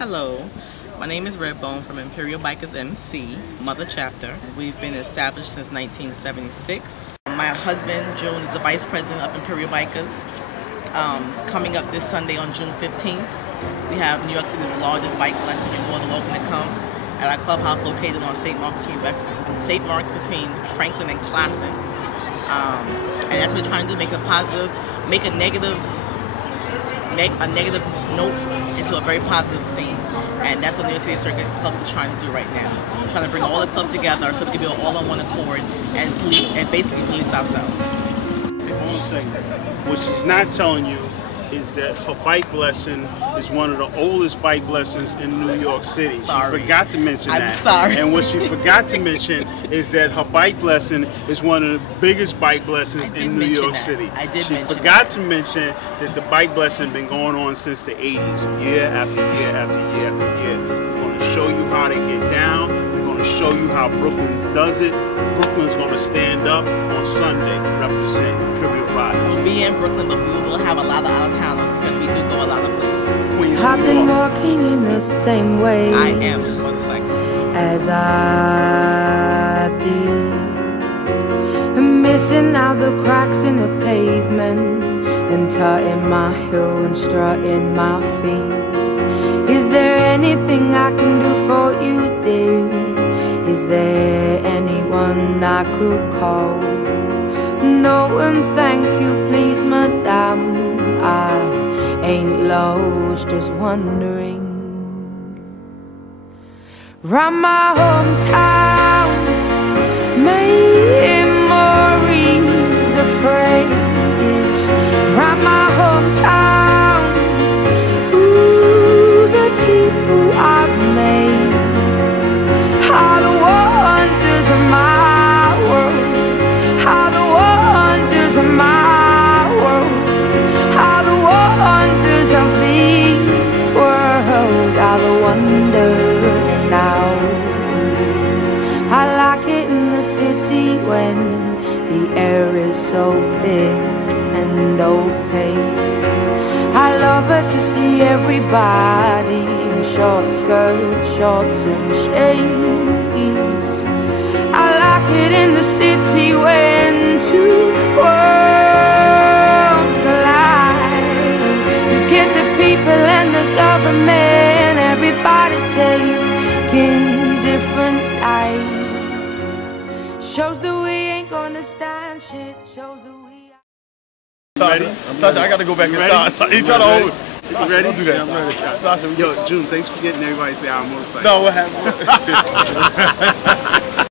Hello, my name is Redbone from Imperial Bikers MC, Mother Chapter. We've been established since 1976. My husband, June, is the Vice President of Imperial Bikers. Coming up this Sunday on June 15th, we have New York City's largest bike lesson. You're more than welcome to come at our clubhouse located on St. Mark's between Franklin and Classen. And that's what we're trying to do, make a negative note into a very positive scene. And that's what New York City Circuit Clubs is trying to do right now. We're trying to bring all the clubs together so we can be all on one accord and basically police ourselves. Hold on a second. What she's not telling you is that her bike lesson is one of the oldest bike lessons in New York City. Sorry. She forgot to mention that. I'm sorry. And what she forgot to mention is that her bike lesson is one of the biggest bike lessons in New York City. She forgot to mention that the bike lesson been going on since the 80s, year after year after year after year. We're going to show you how they get down. We're going to show you how Brooklyn does it. Brooklyn's going to stand up on Sunday, represent Imperial Bikers. We'll be in Brooklyn, but we will have a lot of out-of-towners because we do go a lot of places. Queens, I've been walking in the same way I am, 1 second. as I did, and missing out the cracks in the pavement, and tutting my heel and strutting my feet. Is there anything I can do for you, dear? Is there anyone I could call? No, and thank you, please, madame. I ain't lost, just wondering. Round my hometown, memories of phrase. Round my homtown, ooh, the people I've made are the wonders of my world. Are the wonders of my world. Are the wonders of this world. Are the wonders. And now I like it in the city when the air is so thick and opaque. I love it to see everybody in short skirts, shorts and shades. I like it in the city when two worlds collide. You get the people and the government, everybody taking different sides. Shows that we ain't gonna stand shit. Shows that we Ready? Sasha, I gotta go back inside. He trying to hold it. You ready? Don't do that. Yeah, I'm ready. Sasha, Yo, June, thanks for getting everybody to say our motorcycle. no, what happened?